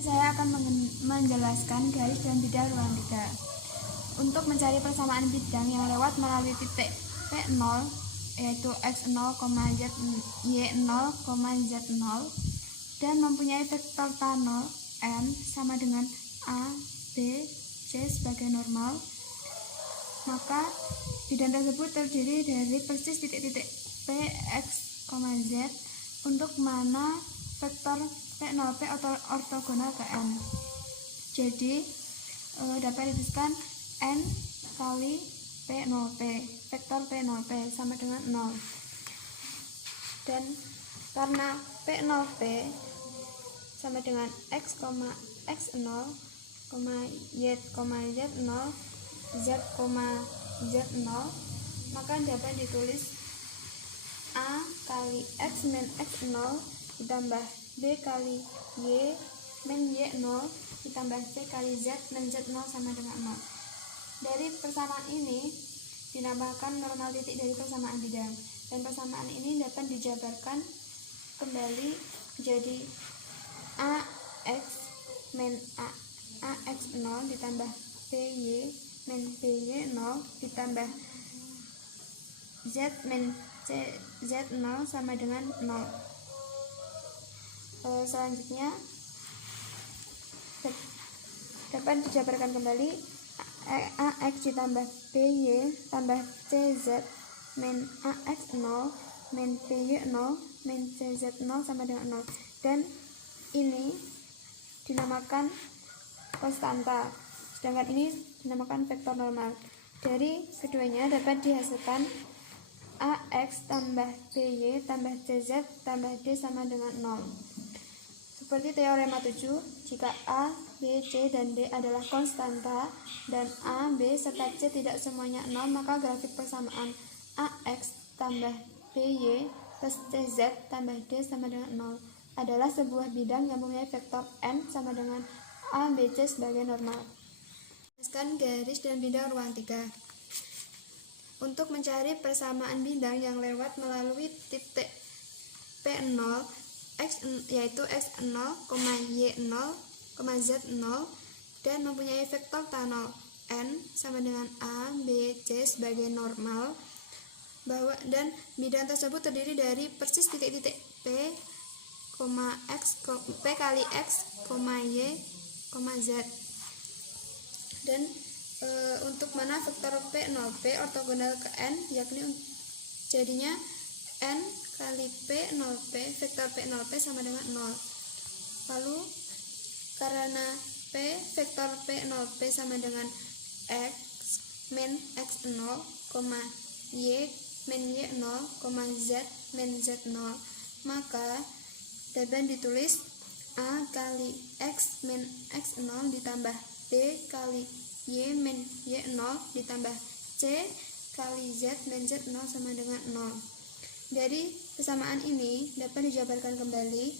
Saya akan menjelaskan garis dan bidang ruang 3. Untuk mencari persamaan bidang yang lewat melalui titik P0 yaitu x0, y0, z0 dan mempunyai vektor tan0 n sama dengan a, b, c sebagai normal, maka bidang tersebut terdiri dari persis titik-titik P, X, Z untuk mana vektor P0P ortogonal ke N. Jadi dapat dituliskan N kali P0P, vektor P0P sama dengan 0. Dan karena P0P sama dengan X, X0, Y, Z0, Z, Z0, maka dapat ditulis A kali X min X0 ditambah B kali Y min Y0 ditambah C kali Z min Z0 sama dengan 0. Dari persamaan ini dinamakan normal titik dari persamaan bidang, dan persamaan ini dapat dijabarkan kembali menjadi AX min AX0 ditambah PY min PY0 ditambah Z min Z0 sama dengan 0. Selanjutnya dapat dijabarkan kembali AX ditambah PY tambah CZ min AX0 min PY0 min CZ0 sama dengan 0, dan ini dinamakan konstanta, sedangkan ini dinamakan vektor normal. Dari keduanya dapat dihasilkan AX tambah PY tambah CZ tambah D sama dengan 0. Seperti teorema 7, jika A, B, C, dan D adalah konstanta dan A, B, serta C tidak semuanya 0, maka grafik persamaan AX tambah PY plus CZ tambah D sama dengan 0 adalah sebuah bidang yang mempunyai vektor N sama dengan A, B, C sebagai normal. Jelaskan garis dan bidang ruang 3. Untuk mencari persamaan bidang yang lewat melalui titik P0 X, yaitu X0, Y0, Z0 dan mempunyai vektor tan0 N sama dengan A, B, C sebagai normal, dan bidang tersebut terdiri dari persis titik-titik P, X, P kali X, Y, Z. Dan untuk mana vektor P0P ortogonal ke N, yakni jadinya N kali P0P, vektor P0P sama dengan 0. Lalu karena P vektor P0P sama dengan X min X0, Y min Y0, Z min Z0, maka dapat ditulis A kali X min X0 ditambah B kali Y min Y0 ditambah C kali Z min Z0 sama dengan 0. Dari persamaan ini dapat dijabarkan kembali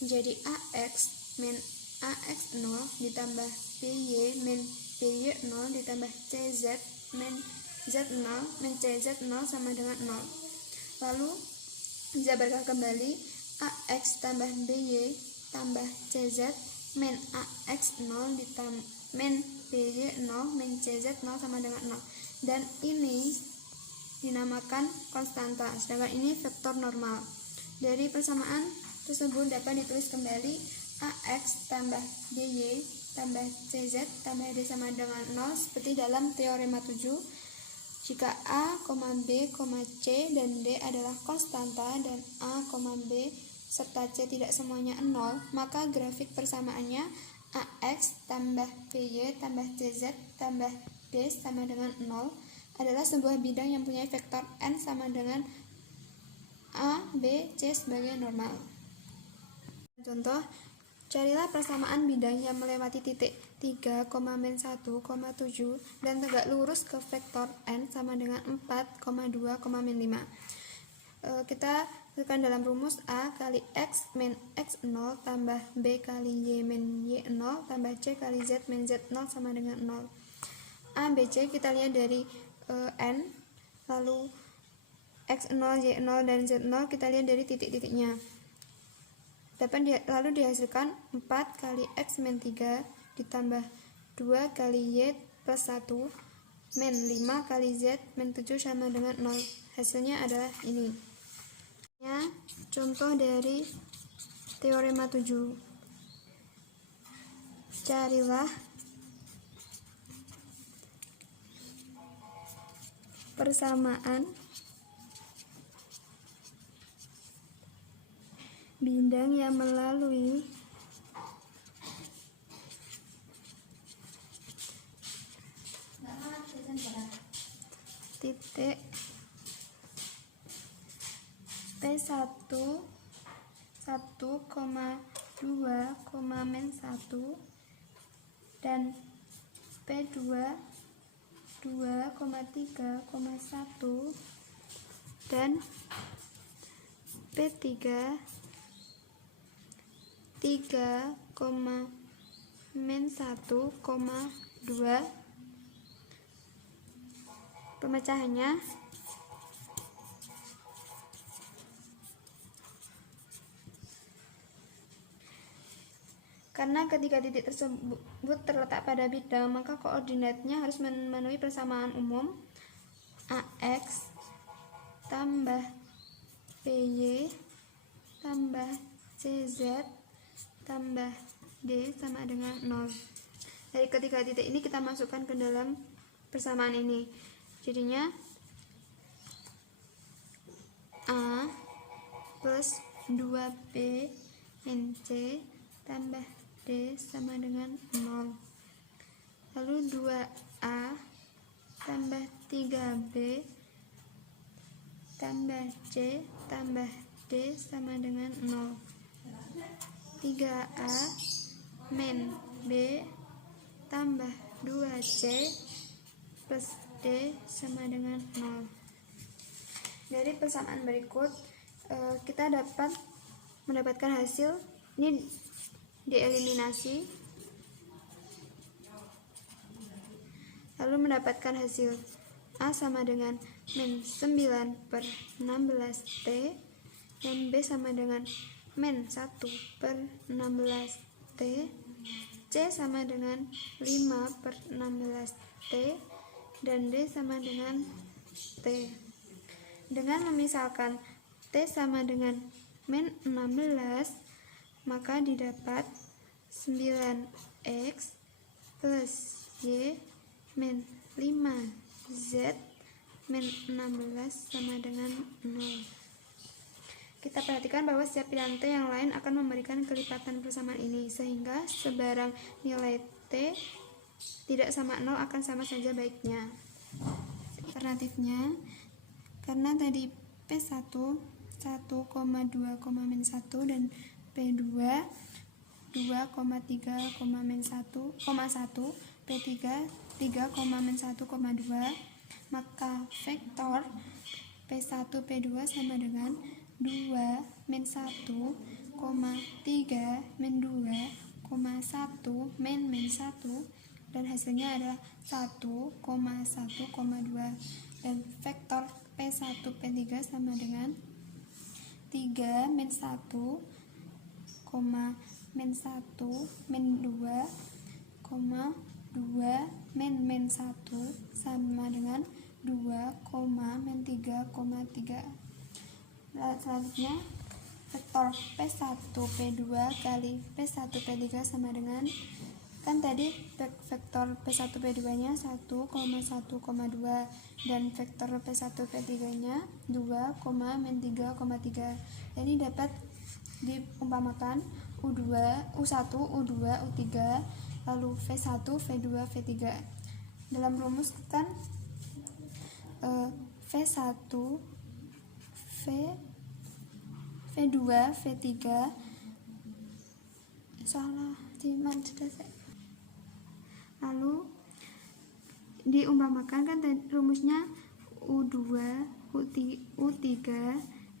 menjadi AX min AX0 ditambah PY min PY0 ditambah CZ min Z0 min CZ0 sama dengan 0. Lalu dijabarkan kembali AX tambah BY tambah CZ min AX0 ditambah min PY0 min CZ0 sama dengan 0, dan ini dinamakan konstanta, sedangkan ini vektor normal. Dari persamaan tersebut dapat ditulis kembali AX tambah BY tambah CZ tambah D sama dengan 0 seperti dalam teorema 7. Jika A, B, C, dan D adalah konstanta dan A, B, serta C tidak semuanya 0, maka grafik persamaannya AX tambah PY tambah CZ tambah D sama dengan 0 adalah sebuah bidang yang punya vektor N sama dengan A, B, C sebagai normal. Contoh, carilah persamaan bidang yang melewati titik 3, 1, 7 dan tegak lurus ke vektor N sama dengan 4, 2, 5. Kita tekan dalam rumus A kali X min X0 tambah B kali Y min Y0 tambah C kali Z min Z0 sama dengan 0. A, B, C kita lihat dari N, lalu X0, Y0, dan Z0 kita lihat dari titik-titiknya. lalu dihasilkan 4 kali X min 3 ditambah 2 kali Y plus 1 min 5 kali Z min 7 sama dengan 0. Hasilnya adalah ini. Contoh dari teorema 7. Carilah persamaan bidang yang melalui titik P1 1,2, min 1 dan P2 2,3, 1 dan P3 3, min 1,2. Pemecahannya karena ketiga titik tersebut terletak pada bidang, maka koordinatnya harus memenuhi persamaan umum AX tambah PY tambah CZ tambah D sama dengan 0. Dari ketiga titik ini kita masukkan ke dalam persamaan ini. Jadinya A plus 2B min C tambah D sama dengan 0. Lalu 2A tambah 3B tambah C tambah D sama dengan 0. 3A min B tambah 2C plus D sama dengan 0. Dari persamaan berikut kita dapat mendapatkan hasil ini dieliminasi, lalu mendapatkan hasil A sama dengan min 9 per 16 T dan B sama dengan min 1 per 16 T, C sama dengan 5 per 16 T dan D sama dengan T. Dengan memisalkan T sama dengan min 16, maka didapat 9X plus Y min 5Z min 16 sama dengan 0. Kita perhatikan bahwa setiap pilihan T yang lain akan memberikan kelipatan persamaan ini, sehingga sebarang nilai T tidak sama 0 akan sama saja baiknya. Alternatifnya, karena tadi P1 1,2, min 1 dan P2 2,3, min 1, P3 3, min 1,2, maka vektor P1 P2 sama dengan 2 min 1, 3 min 2, 1 min 1 dan hasilnya adalah 1,1,2 dan vektor P1 P3 sama dengan 3 min 1, min 1 min 2, 2 min 1 sama dengan 2, min 3,3. Selanjutnya vektor P1 P2 kali P1 P3 sama dengan, kan tadi vektor P1 P2 nya 1,1,2 dan vektor P1 P3 nya 2, min 3,3. Jadi dapat diumpamakan U2, U1, U2, U3, lalu V1, V2, V3. Dalam rumus kan V1, V2, V3 salah cuman lalu diumpamakan kan rumusnya U2, U3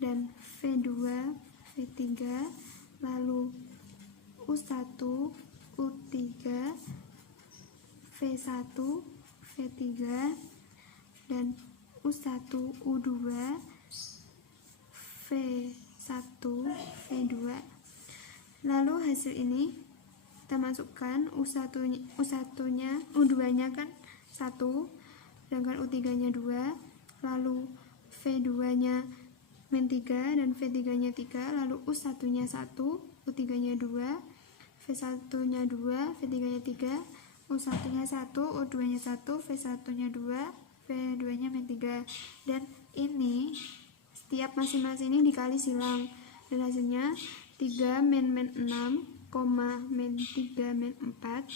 dan V2, V3, lalu U1, U3, V1, V3 dan U1, U2, V1, V2. Lalu hasil ini kita masukkan U1-nya, U2-nya kan 1, sedangkan U3-nya 2, lalu V2-nya min 3 dan V3-nya 3, lalu U1-nya 1, U3-nya 2, V1-nya 2, V3-nya 3, U1-nya 1, U2-nya 1, V1-nya 2, V2-nya min 3. Dan ini setiap masing-masing ini dikali silang, dan hasilnya 3 min 6, min 3 min 4,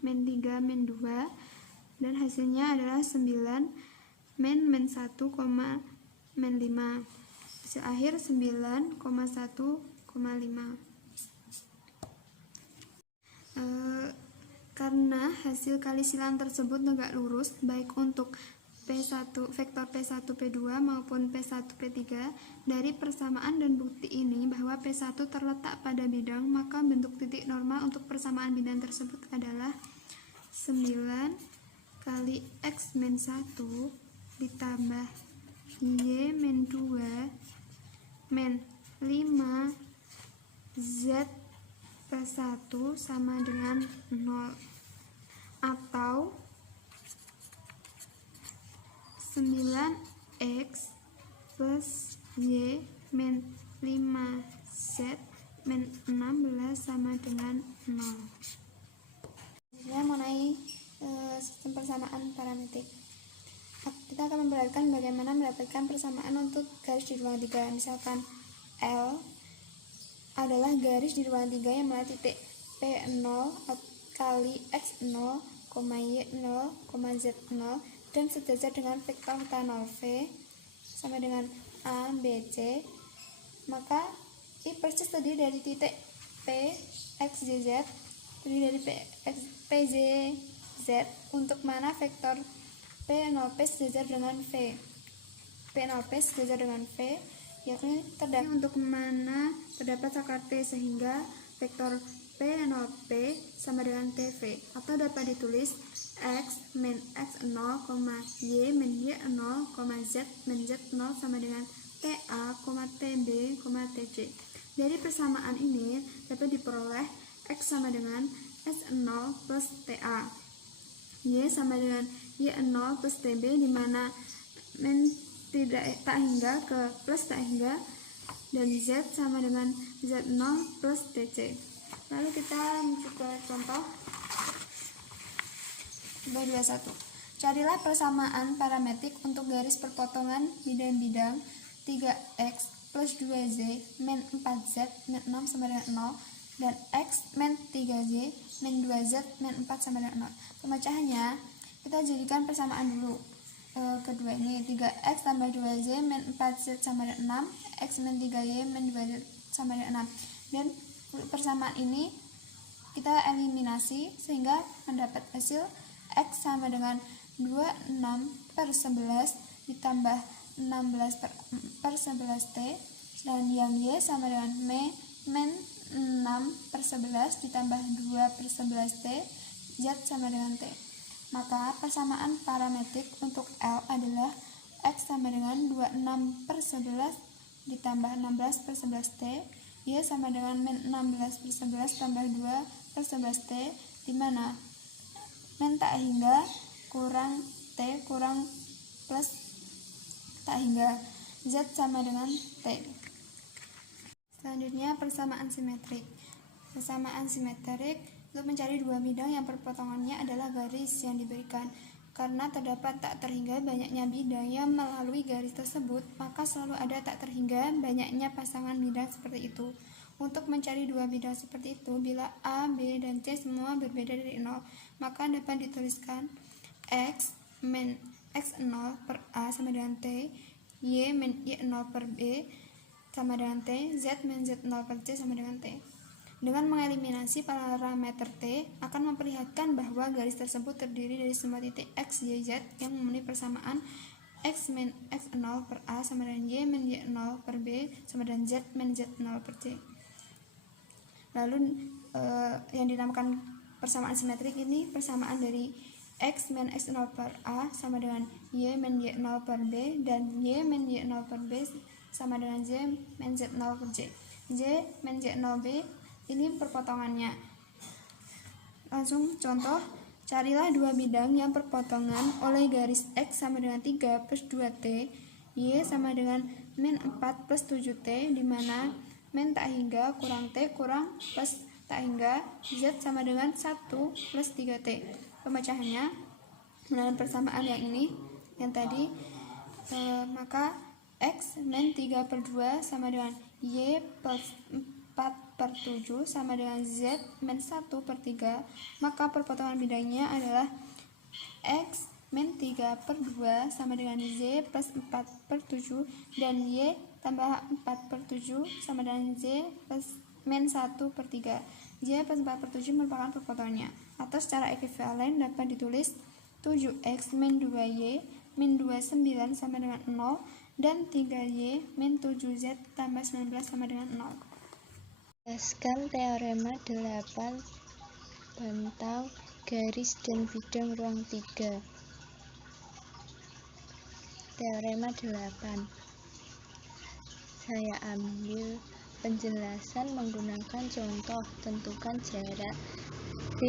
min 3 min 2, dan hasilnya adalah 9 min 1, min 5. Hasil akhir 9,1,5. Karena hasil kali silang tersebut tegak lurus baik untuk P1, vektor P1 P2 maupun P1 P3, dari persamaan dan bukti ini bahwa P1 terletak pada bidang, maka bentuk titik normal untuk persamaan bidang tersebut adalah 9 kali X min 1 ditambah Y min 2 min 5 Z plus 1 sama dengan 0, atau 9X plus Y min 5Z min 16 sama dengan 0. Ini mengenai sistem persamaan parametrik. Kita akan memperhatikan bagaimana mendapatkan persamaan untuk garis di ruang 3. Misalkan L adalah garis di ruang 3 yang melalui titik P0 kali X0, Y0, Z0 dan sejajar dengan vektor K0V sama dengan A, B, C. Maka I persis terdiri dari titik P, X, Y, Z, terdiri dari P, Z, Z, untuk mana vektor P0P sejajar dengan V. P0P sejajar dengan V, yakni terdapat untuk mana terdapat akar T, sehingga vektor P0P sama dengan TV, atau dapat ditulis X min X0, Y min Y0, Z min Z0 sama dengan TA, TB, TC. Dari persamaan ini dapat diperoleh X sama dengan S0 plus TA, Y sama dengan Y0 plus TB, di mana min tak hingga ke plus tak hingga, dan Z sama dengan Z0 plus TC. Lalu kita masuk ke contoh 21. Carilah persamaan parametrik untuk garis perpotongan bidang-bidang 3X plus 2Z min 4Z min 6 sama dengan 0, dan X min 3Z min 2Z min 4 sama dengan 0. Pemecahannya kita jadikan persamaan dulu. Kedua ini 3X tambah 2Z min 4Z sama dengan 6, X min 3Y min 2Z sama dengan 6. Dan persamaan ini kita eliminasi sehingga mendapat hasil X sama dengan 26 per 11 ditambah 16 per 11T, dan yang Y sama dengan min 6 per 11 ditambah 2 per 11T, Z sama dengan T. Maka persamaan parametrik untuk L adalah X sama dengan 26 per 11 ditambah 16 per 11T, Y sama dengan min 16 per 11 tambah 2 per 11T, di mana min tak hingga kurang T kurang plus tak hingga, Z sama dengan T. Selanjutnya persamaan simetrik. Persamaan simetrik untuk mencari dua bidang yang perpotongannya adalah garis yang diberikan. Karena terdapat tak terhingga banyaknya bidang yang melalui garis tersebut, maka selalu ada tak terhingga banyaknya pasangan bidang seperti itu. Untuk mencari dua bidang seperti itu, bila A, B, dan C semua berbeda dari 0, maka dapat dituliskan X min X0 per A sama dengan T, Y min Y0 per B sama dengan T, Z min Z0 per C sama dengan T. Dengan mengeliminasi parameter T, akan memperlihatkan bahwa garis tersebut terdiri dari semua titik X, Y, Z yang memenuhi persamaan X min X0 per A sama dengan Y min Y0 per B sama dengan Z min Z0 per C. Lalu yang dinamakan persamaan simetrik ini persamaan dari X min X0 per A sama dengan Y min Y0 per B, dan Y min Y0 per B sama dengan Z min Z0 per C. Z min Z0 B Ini perpotongannya. Langsung contoh, carilah dua bidang yang perpotongan oleh garis X sama dengan 3 plus 2T, Y sama dengan min 4 plus 7T, di mana min tak hingga kurang T kurang plus tak hingga, Z sama dengan 1 plus 3T. Pemecahannya dengan persamaan yang ini, yang tadi, maka X min 3 per 2 sama dengan Y plus 4 per 7 sama dengan Z min 1 per 3, maka perpotongan bidangnya adalah X min 3 per 2 sama dengan Z plus 4 per 7 dan Y tambah 4 per 7 sama dengan Z plus min 1 per 3. Z plus 4 per 7 merupakan perpotongannya, atau secara ekuivalen dapat ditulis 7X min 2Y min 29 sama dengan 0 dan 3Y min 7Z tambah 19 sama dengan 0. Jelaskan teorema 8 tentang garis dan bidang ruang 3. Teorema 8. Saya ambil penjelasan menggunakan contoh. Tentukan jarak B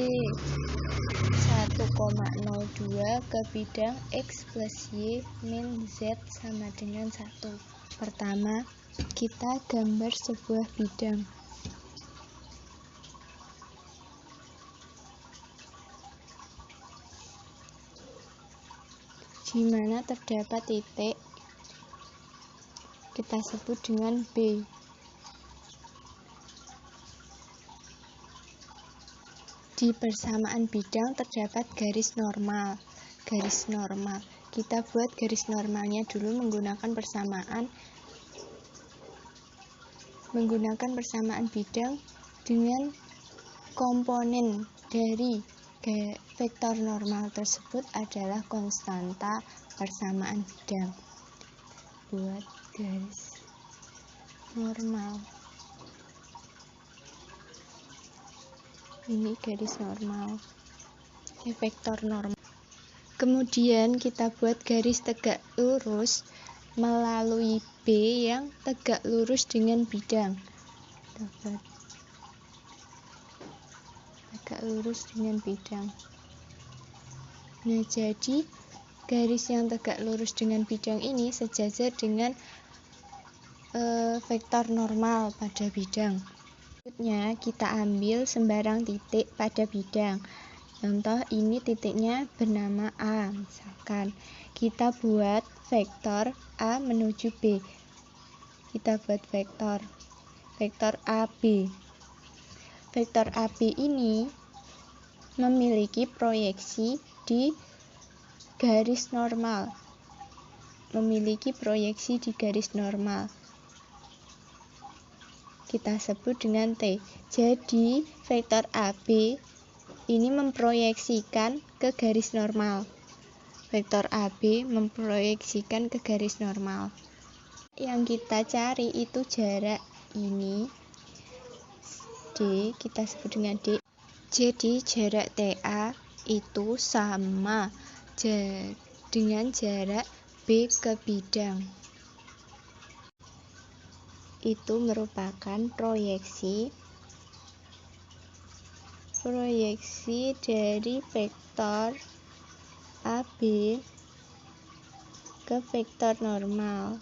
1,02 ke bidang X plus Y min Z sama dengan 1. Pertama, kita gambar sebuah bidang. Di mana terdapat titik, kita sebut dengan B. Di persamaan bidang terdapat garis normal. Garis normal. Kita buat garis normalnya dulu menggunakan persamaan bidang dengan komponen dari vektor normal tersebut adalah konstanta persamaan bidang. Buat garis normal. Ini garis normal, vektor normal. Kemudian kita buat garis tegak lurus melalui B yang tegak lurus dengan bidang. Dapat tegak lurus dengan bidang. Nah, jadi garis yang tegak lurus dengan bidang ini sejajar dengan vektor normal pada bidang. Selanjutnya kita ambil sembarang titik pada bidang. Contoh, ini titiknya bernama A. Misalkan kita buat vektor A menuju B. Kita buat vektor AB. Vektor AB ini memiliki proyeksi di garis normal. Kita sebut dengan T. Jadi, vektor AB ini memproyeksikan ke garis normal. Yang kita cari itu jarak ini D, kita sebut dengan D. Jadi, jarak TA itu sama dengan jarak B ke bidang. Itu merupakan proyeksi dari vektor AB ke vektor normal.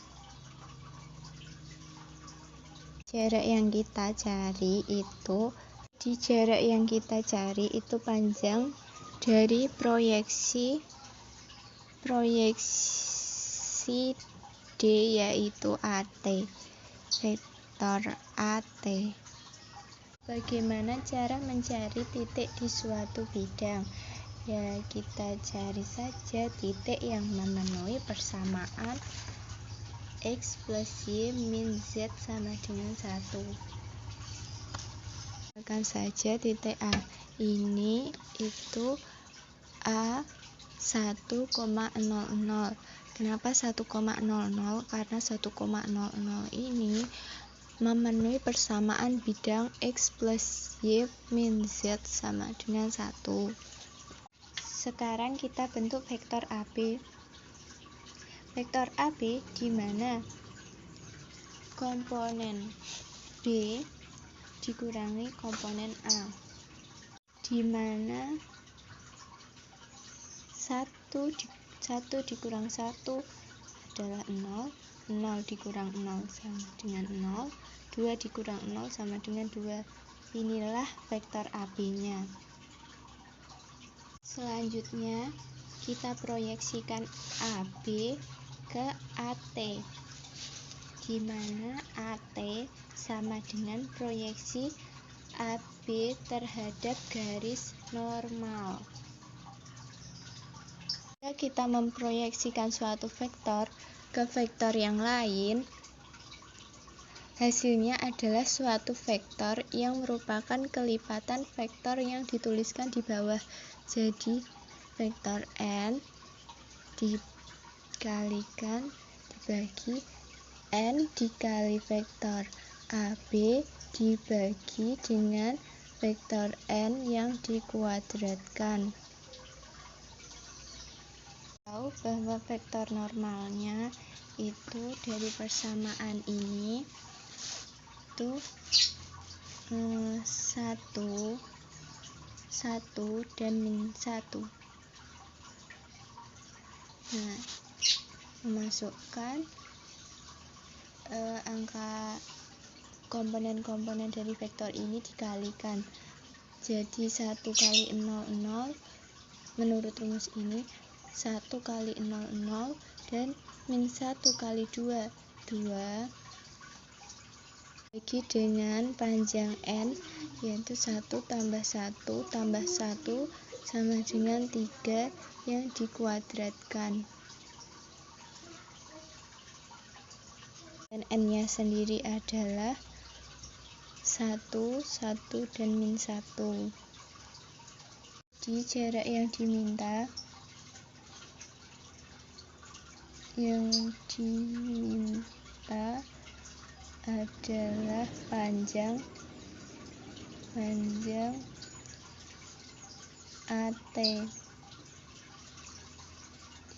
Jarak yang kita cari itu panjang dari proyeksi D, yaitu AT, vektor AT. Bagaimana cara mencari titik di suatu bidang? Ya, kita cari saja titik yang memenuhi persamaan X plus Y min Z sama dengan 1. Misalkan saja titik A. Ini itu A 1,00. Kenapa 1,00? Karena 1,00 ini memenuhi persamaan bidang X plus Y min Z sama dengan 1. Sekarang kita bentuk vektor AB. Vektor AB di mana komponen B dikurangi komponen A, di mana 1 dikurang 1 adalah 0, 0 dikurang 0 sama dengan 0, 2 dikurang 0 sama dengan 2. Inilah vektor AB-nya. Selanjutnya, kita proyeksikan AB ke AT, di mana AT sama dengan proyeksi AB terhadap garis normal. Jika kita memproyeksikan suatu vektor ke vektor yang lain, hasilnya adalah suatu vektor yang merupakan kelipatan vektor yang dituliskan di bawah. Jadi, vektor N dikalikan dibagi N dikali vektor AB dibagi dengan vektor N yang dikuadratkan. Tahu bahwa vektor normalnya itu dari persamaan ini itu 1 dan min 1. Nah, memasukkan angka komponen-komponen dari vektor ini dikalikan. Jadi 1 kali 0, 0 menurut rumus ini 1 kali 0, 0 dan min 1 kali 2, 2 bagi dengan panjang N, yaitu 1 tambah 1 tambah 1 sama dengan 3 yang dikuadratkan. Dan N-nya sendiri adalah 1, 1 dan min 1. Di jarak yang diminta adalah panjang AT,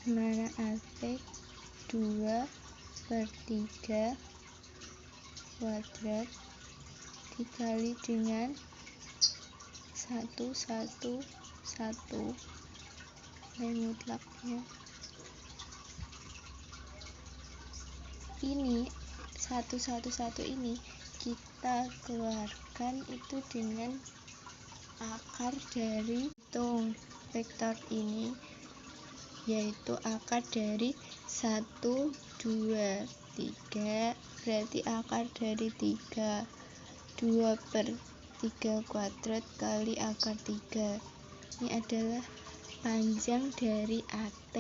di mana AT 2/3 kuadrat dikali dengan 1, 1, 1 nilai mutlaknya. Ini 1, 1, 1 ini kita keluarkan itu dengan akar dari hitung vektor ini, yaitu akar dari 1, 2, 3 berarti akar dari 3, 2/3 kuadrat kali akar 3. Ini adalah panjang dari AT.